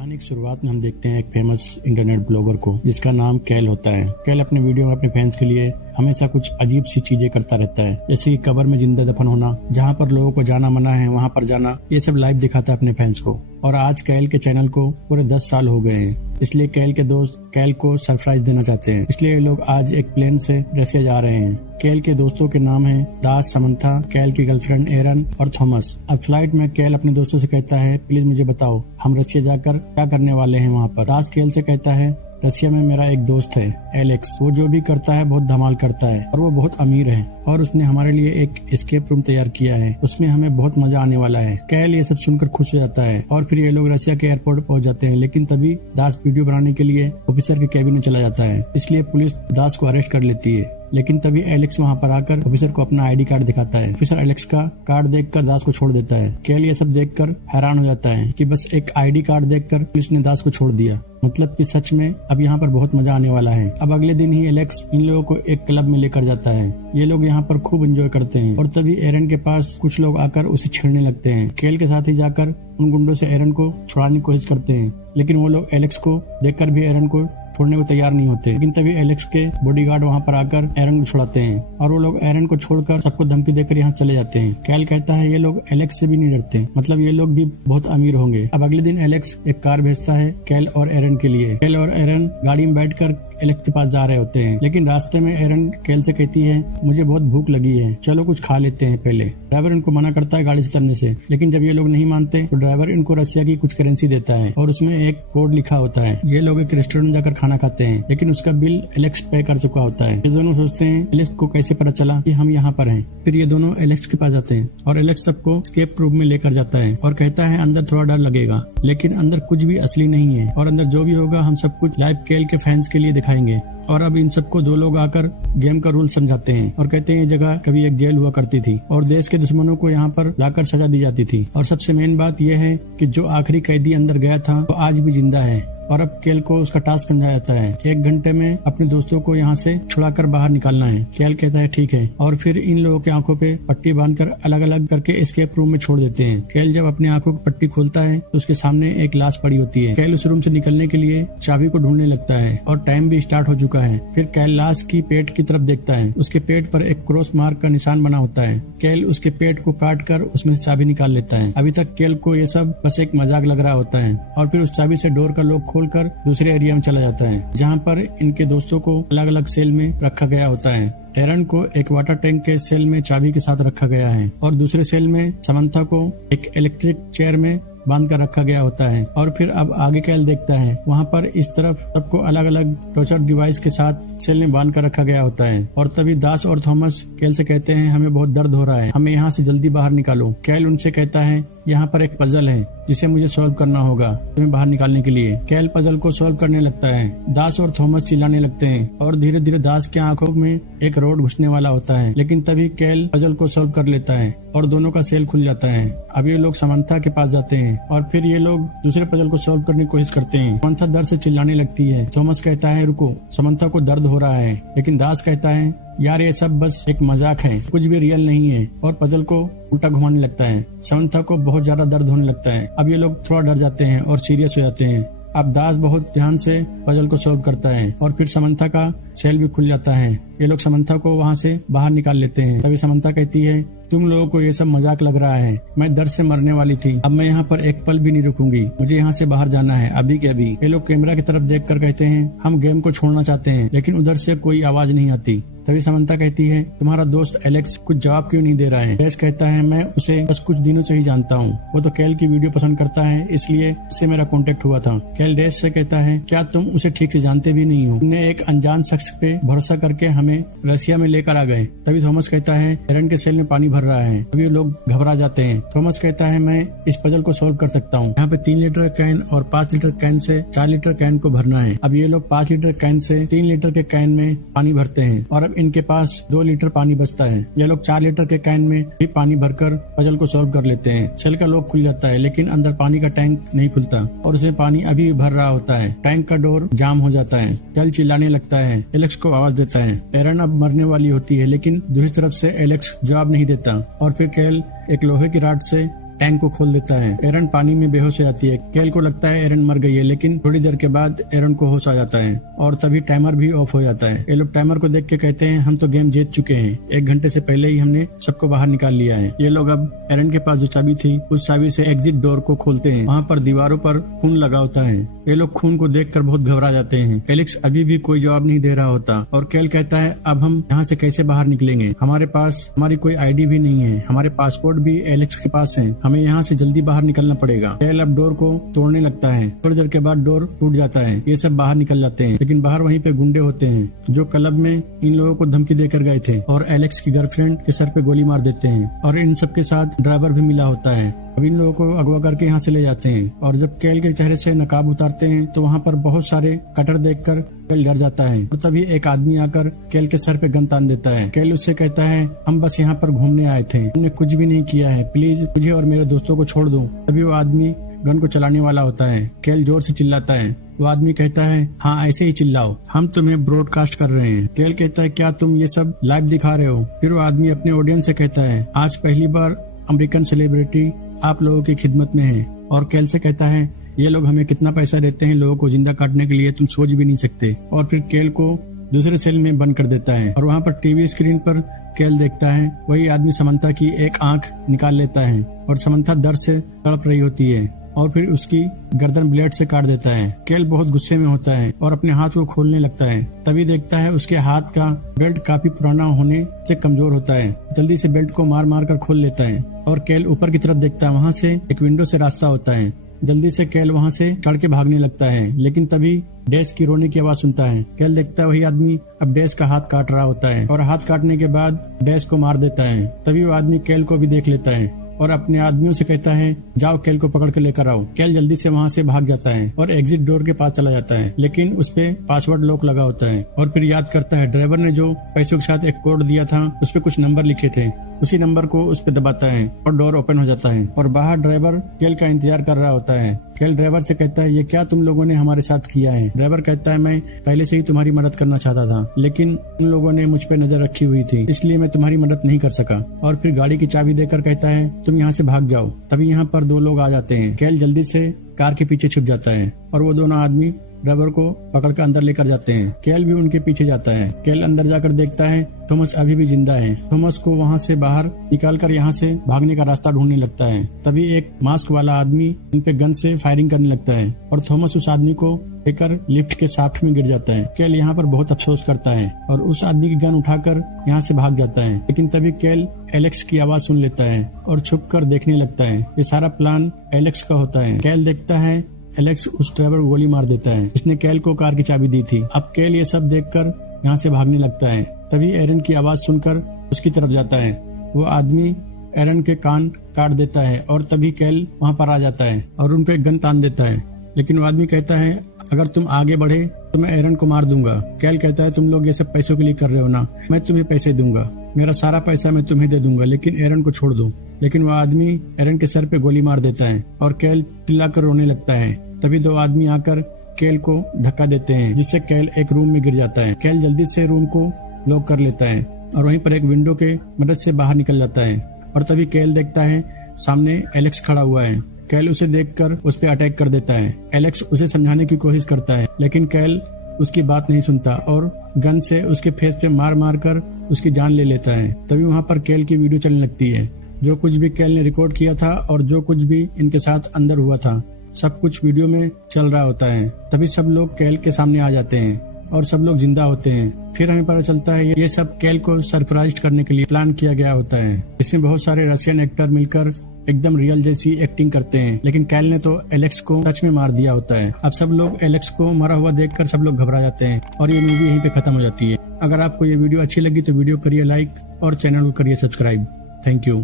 कहानी की शुरुआत में हम देखते हैं एक फेमस इंटरनेट ब्लॉगर को जिसका नाम कैल होता है। कैल अपने वीडियो में अपने फैंस के लिए हमेशा कुछ अजीब सी चीजें करता रहता है, जैसे कि कब्र में जिंदा दफन होना, जहाँ पर लोगों को जाना मना है वहाँ पर जाना, ये सब लाइव दिखाता है अपने फैंस को। और आज कैल के चैनल को पूरे 10 साल हो गए हैं, इसलिए कैल के दोस्त कैल को सरप्राइज देना चाहते हैं, इसलिए ये लोग आज एक प्लेन से रसिया जा रहे हैं। कैल के दोस्तों के नाम हैं दास, समंथा, कैल की गर्लफ्रेंड एरन और थॉमस। अब फ्लाइट में कैल अपने दोस्तों से कहता है, प्लीज मुझे बताओ हम रसिया जाकर क्या करने वाले हैं वहाँ पर। दास कैल से कहता है, रसिया में मेरा एक दोस्त है एलेक्स, वो जो भी करता है बहुत धमाल करता है और वो बहुत अमीर है और उसने हमारे लिए एक एस्केप रूम तैयार किया है, उसमें हमें बहुत मजा आने वाला है। कैल ये सब सुनकर खुश हो जाता है और फिर ये लोग रसिया के एयरपोर्ट पहुंच जाते हैं। लेकिन तभी दास वीडियो बनाने के लिए ऑफिसर के कैबिन में चला जाता है, इसलिए पुलिस दास को अरेस्ट कर लेती है। लेकिन तभी एलेक्स वहाँ पर आकर ऑफिसर को अपना आईडी कार्ड दिखाता है। ऑफिसर एलेक्स का कार्ड देखकर दास को छोड़ देता है। कैल ये सब देखकर हैरान हो जाता है कि बस एक आईडी कार्ड देखकर पुलिस ने दास को छोड़ दिया, मतलब कि सच में अब यहाँ पर बहुत मजा आने वाला है। अब अगले दिन ही एलेक्स इन लोगों को एक क्लब में लेकर जाता है। ये लोग यहाँ पर खूब एंजॉय करते हैं और तभी एरन के पास कुछ लोग आकर उसे छेड़ने लगते हैं। कैल के साथ ही जाकर उन गुंडों से एरन को छुड़ाने की कोशिश करते हैं, लेकिन वो लोग एलेक्स को देखकर भी एरन को छोड़ने को तैयार नहीं होते। लेकिन तभी एलेक्स के बॉडीगार्ड वहाँ पर आकर एरन को छुड़ाते हैं और वो लोग एरन को छोड़कर सबको धमकी देकर यहाँ चले जाते हैं। कैल कहता है ये लोग एलेक्स से भी नहीं डरते, मतलब ये लोग भी बहुत अमीर होंगे। अब अगले दिन एलेक्स एक कार भेजता है कैल और एरन के लिए। कैल और एरन गाड़ी में बैठकर एलेक्स के पास जा रहे होते हैं, लेकिन रास्ते में एरन कैल से कहती है, मुझे बहुत भूख लगी है, चलो कुछ खा लेते हैं पहले। ड्राइवर इनको मना करता है गाड़ी से चलने से, लेकिन जब ये लोग नहीं मानते तो ड्राइवर इनको रसिया की कुछ करेंसी देता है और उसमें एक कोड लिखा होता है। ये लोग एक रेस्टोरेंट में जाकर खाना खाते हैं, लेकिन उसका बिल एलेक्स पे कर चुका होता है। ये दोनों सोचते हैं एलेक्स को कैसे पता चला कि हम यहाँ पर हैं। फिर ये दोनों एलेक्स के पास जाते हैं और एलेक्स सबको एस्केप रूम में लेकर जाता है और कहता है अंदर थोड़ा डर लगेगा, लेकिन अंदर कुछ भी असली नहीं है और अंदर जो भी होगा हम सब कुछ लाइव कैल के फैंस के लिए दिखाएंगे। और अब इन सबको दो लोग आकर गेम का रूल समझाते हैं और कहते हैं ये जगह कभी एक जेल हुआ करती थी और देश के दुश्मनों को यहाँ पर लाकर सजा दी जाती थी। और सबसे मेन बात यह है कि जो आखिरी कैदी अंदर गया था वो आज भी जिंदा है। और अब कैल को उसका टास्क समझाया जाता है, 1 घंटे में अपने दोस्तों को यहाँ से छुड़ाकर बाहर निकालना है। कैल कहता है ठीक है और फिर इन लोगों की आंखों पे पट्टी बांधकर अलग अलग करके एस्केप रूम में छोड़ देते हैं। कैल जब अपनी आंखों की पट्टी खोलता है तो उसके सामने एक लाश पड़ी होती है। कैल उस रूम से निकलने के लिए चाबी को ढूंढने लगता है और टाइम भी स्टार्ट हो चुका है। फिर कैल लाश की पेट की तरफ देखता है, उसके पेट पर एक क्रॉस मार्क का निशान बना होता है। कैल उसके पेट को काट कर उसमें से चाबी निकाल लेता है। अभी तक कैल को ये सब बस एक मजाक लग रहा होता है और फिर उस चाबी से डोर का लॉक खोलकर दूसरे एरिया में चला जाता है, जहाँ पर इनके दोस्तों को अलग अलग सेल में रखा गया होता है। एरन को एक वाटर टैंक के सेल में चाबी के साथ रखा गया है और दूसरे सेल में समंथा को एक इलेक्ट्रिक चेयर में बांध कर रखा गया होता है। और फिर अब आगे कैल देखता है, वहाँ पर इस तरफ सबको अलग अलग टॉर्चर डिवाइस के साथ सेल में बांध कर रखा गया होता है। और तभी दास और थॉमस कैल से कहते हैं हमें बहुत दर्द हो रहा है, हमें यहाँ से जल्दी बाहर निकालो। कैल उनसे कहता है यहाँ पर एक पजल है जिसे मुझे सॉल्व करना होगा तुम्हें बाहर निकालने के लिए। कैल पजल को सॉल्व करने लगता है। दास और थॉमस चिल्लाने लगते हैं और धीरे धीरे दास की आंखों में एक रोड घुसने वाला होता है, लेकिन तभी कैल पजल को सॉल्व कर लेता है और दोनों का सेल खुल जाता है। अब ये लोग समंथा के पास जाते हैं और फिर ये लोग दूसरे पजल को सॉल्व करने की कोशिश करते हैं। समंथा दर्द से चिल्लाने लगती है। थॉमस कहता है रुको, समंथा को दर्द हो रहा है, लेकिन दास कहता है यार ये सब बस एक मजाक है, कुछ भी रियल नहीं है, और पजल को उल्टा घुमाने लगता है। समंथा को बहुत ज्यादा दर्द होने लगता है। अब ये लोग थोड़ा डर जाते हैं और सीरियस हो जाते हैं। अब दास बहुत ध्यान से पजल को सॉल्व करता है और फिर समंथा का सेल भी खुल जाता है। ये लोग समंथा को वहाँ से बाहर निकाल लेते हैं। तभी समंथा कहती है तुम लोगों को ये सब मजाक लग रहा है, मैं दर्द से मरने वाली थी, अब मैं यहाँ पर एक पल भी नहीं रुकूंगी, मुझे यहाँ से बाहर जाना है अभी के अभी। ये लोग कैमरा की तरफ देखकर कहते हैं हम गेम को छोड़ना चाहते हैं, लेकिन उधर से कोई आवाज नहीं आती। तभी समंथा कहती है तुम्हारा दोस्त एलेक्स कुछ जवाब क्यों नहीं दे रहा है। कैल कहता है मैं उसे बस कुछ दिनों से ही जानता हूँ, वो तो कैल की वीडियो पसंद करता है इसलिए उससे मेरा कांटेक्ट हुआ था। कैल डेस से कहता है क्या तुम उसे ठीक से जानते भी नहीं हो, तुमने एक अनजान शख्स पे भरोसा करके हमें रसिया में लेकर आ गए। तभी थॉमस कहता है एरन के सेल में पानी भर रहा है। तभी लोग घबरा जाते हैं। थॉमस कहता है मैं इस पजल को सॉल्व कर सकता हूँ, यहाँ पे 3 लीटर कैन और 5 litre can say 4 litre can को भरना है। अब ये लोग 5 लीटर कैन से 3 लीटर के कैन में पानी भरते हैं और अब इनके पास 2 लीटर पानी बचता है। ये लोग 4 लीटर के कैन में भी पानी भरकर पजल को सॉल्व कर लेते हैं। सेल का लॉक खुल जाता है, लेकिन अंदर पानी का टैंक नहीं खुलता और उसमें पानी अभी भर रहा होता है। टैंक का डोर जाम हो जाता है। कैल चिल्लाने लगता है, एलेक्स को आवाज देता है। एरन अब मरने वाली होती है, लेकिन दूसरी तरफ से एलेक्स जवाब नहीं देता और फिर कैल एक लोहे की रॉड से टैंक को खोल देता है। एरन पानी में बेहोश हो जाती है। कैल को लगता है एरन मर गई है, लेकिन थोड़ी देर के बाद एरन को होश आ जाता है और तभी टाइमर भी ऑफ हो जाता है। ये लोग टाइमर को देख के कहते हैं हम तो गेम जीत चुके हैं, 1 घंटे से पहले ही हमने सबको बाहर निकाल लिया है। ये लोग अब एरन के पास जो चाबी थी उस चाबी से एग्जिट डोर को खोलते हैं। वहाँ पर दीवारों पर खून लगा होता है। ये लोग खून को देखकर बहुत घबरा जाते हैं। एलेक्स अभी भी कोई जवाब नहीं दे रहा होता और कैल कहता है अब हम यहाँ से कैसे बाहर निकलेंगे, हमारे पास हमारी कोई आईडी भी नहीं है, हमारे पासपोर्ट भी एलेक्स के पास है, हमें यहाँ से जल्दी बाहर निकलना पड़ेगा। कैल अब डोर को तोड़ने लगता है। थोड़ी देर के बाद डोर टूट जाता है। ये सब बाहर निकल जाते हैं, लेकिन बाहर वहीं पे गुंडे होते हैं जो क्लब में इन लोगों को धमकी देकर गए थे और एलेक्स की गर्लफ्रेंड के सर पे गोली मार देते हैं और इन सब के साथ ड्राइवर भी मिला होता है। अब इन लोगों को अगवा करके यहाँ से ले जाते हैं और जब कैल के चेहरे से नकाब उतारते हैं तो वहाँ पर बहुत सारे कटर देखकर कैल डर जाता है और तभी एक आदमी आकर कैल के सर पे गन तान देता है। कैल उससे कहता है हम बस यहाँ पर घूमने आए थे, हमने कुछ भी नहीं किया है, प्लीज मुझे और मेरे दोस्तों को छोड़ दो। तभी वो आदमी गन को चलाने वाला होता है। कैल जोर से चिल्लाता है। वो आदमी कहता है हाँ ऐसे ही चिल्लाओ, हम तुम्हें ब्रॉडकास्ट कर रहे हैं। कैल कहता है क्या तुम ये सब लाइव दिखा रहे हो? फिर वो आदमी अपने ऑडियंस से कहता है आज पहली बार अमेरिकन सेलिब्रिटी आप लोगों की खिदमत में है। और कैल से कहता है ये लोग हमें कितना पैसा देते हैं लोगों को जिंदा काटने के लिए, तुम सोच भी नहीं सकते। और फिर कैल को दूसरे सेल में बंद कर देता है और वहाँ पर टीवी स्क्रीन पर कैल देखता है वही आदमी समंथा की एक आंख निकाल लेता है और समंथा दर्द से तड़प रही होती है और फिर उसकी गर्दन ब्लेड से काट देता है। कैल बहुत गुस्से में होता है और अपने हाथ को खोलने लगता है। तभी देखता है उसके हाथ का बेल्ट काफी पुराना होने से कमजोर होता है। जल्दी से बेल्ट को मार मार कर खोल लेता है और कैल ऊपर की तरफ देखता है। वहाँ से एक विंडो से रास्ता होता है। जल्दी से कैल वहाँ से चढ़ के भागने लगता है, लेकिन तभी डैश की रोने की आवाज सुनता है। कैल देखता है वही आदमी अब डैश का हाथ काट रहा होता है और हाथ काटने के बाद डैश को मार देता है। तभी वो आदमी कैल को भी देख लेता है और अपने आदमियों से कहता है जाओ कैल को पकड़ के लेकर आओ। कैल जल्दी से वहाँ से भाग जाता है और एग्जिट डोर के पास चला जाता है, लेकिन उस पे पासवर्ड लॉक लगा होता है। और फिर याद करता है ड्राइवर ने जो पैसों के साथ एक कोड दिया था उस पे कुछ नंबर लिखे थे, उसी नंबर को उस पे दबाता है और डोर ओपन हो जाता है और बाहर ड्राइवर कैल का इंतजार कर रहा होता है। कैल ड्राइवर से कहता है ये क्या तुम लोगों ने हमारे साथ किया है? ड्राइवर कहता है मैं पहले से ही तुम्हारी मदद करना चाहता था, लेकिन उन लोगों ने मुझ पे नजर रखी हुई थी, इसलिए मैं तुम्हारी मदद नहीं कर सका। और फिर गाड़ी की चाबी देकर कहता है तुम यहाँ से भाग जाओ। तभी यहाँ पर 2 लोग आ जाते हैं। कैल जल्दी से कार के पीछे छुप जाता है और वो दोनों आदमी ड्राइवर को पकड़ कर अंदर लेकर जाते हैं। कैल भी उनके पीछे जाता है। कैल अंदर जाकर देखता है थॉमस अभी भी जिंदा है। थॉमस को वहाँ से बाहर निकालकर यहाँ से भागने का रास्ता ढूंढने लगता है। तभी एक मास्क वाला आदमी इन पे गन से फायरिंग करने लगता है और थॉमस उस आदमी को लेकर लिफ्ट के शाफ्ट में गिर जाता है। कैल यहाँ पर बहुत अफसोस करता है और उस आदमी की गन उठाकर यहाँ से भाग जाता है, लेकिन तभी कैल एलेक्स की आवाज सुन लेता है और छुप कर देखने लगता है। ये सारा प्लान एलेक्स का होता है। कैल देखता है एलेक्स उस ड्राइवर को गोली मार देता है जिसने कैल को कार की चाबी दी थी। अब कैल ये सब देखकर यहाँ से भागने लगता है। तभी एरन की आवाज सुनकर उसकी तरफ जाता है। वो आदमी एरन के कान काट देता है और तभी कैल वहाँ पर आ जाता है और उन पे गन तान देता है, लेकिन वो आदमी कहता है अगर तुम आगे बढ़े तो मैं एरन को मार दूंगा। कैल कहता है तुम लोग ये सब पैसों के लिए कर रहे हो ना, मैं तुम्हें पैसे दूंगा, मेरा सारा पैसा मैं तुम्हें दे दूंगा, लेकिन एरन को छोड़ दो। लेकिन वो आदमी एरन के सर पे गोली मार देता है और कैल चिल्लाकर रोने लगता है। तभी 2 आदमी आकर कैल को धक्का देते हैं जिससे कैल एक रूम में गिर जाता है। कैल जल्दी से रूम को लॉक कर लेता है और वहीं पर एक विंडो के मदद से बाहर निकल जाता है और तभी कैल देखता है सामने एलेक्स खड़ा हुआ है। कैल उसे देखकर उस पर अटैक कर देता है। एलेक्स उसे समझाने की कोशिश करता है, लेकिन कैल उसकी बात नहीं सुनता और गन से उसके फेस पे मार मार कर उसकी जान ले लेता है। तभी वहाँ पर कैल की वीडियो चलने लगती है। जो कुछ भी कैल ने रिकॉर्ड किया था और जो कुछ भी इनके साथ अंदर हुआ था सब कुछ वीडियो में चल रहा होता है। तभी सब लोग कैल के सामने आ जाते हैं और सब लोग जिंदा होते हैं। फिर हमें पता चलता है ये सब कैल को सरप्राइज करने के लिए प्लान किया गया होता है। इसमें बहुत सारे रशियन एक्टर मिलकर एकदम रियल जैसी एक्टिंग करते हैं, लेकिन कैल ने तो एलेक्स को टच में मार दिया होता है। अब सब लोग एलेक्स को मरा हुआ देखकर सब लोग घबरा जाते हैं और ये मूवी यहीं पे खत्म हो जाती है। अगर आपको ये वीडियो अच्छी लगी तो वीडियो करिए लाइक और चैनल को करिए सब्सक्राइब। Thank you.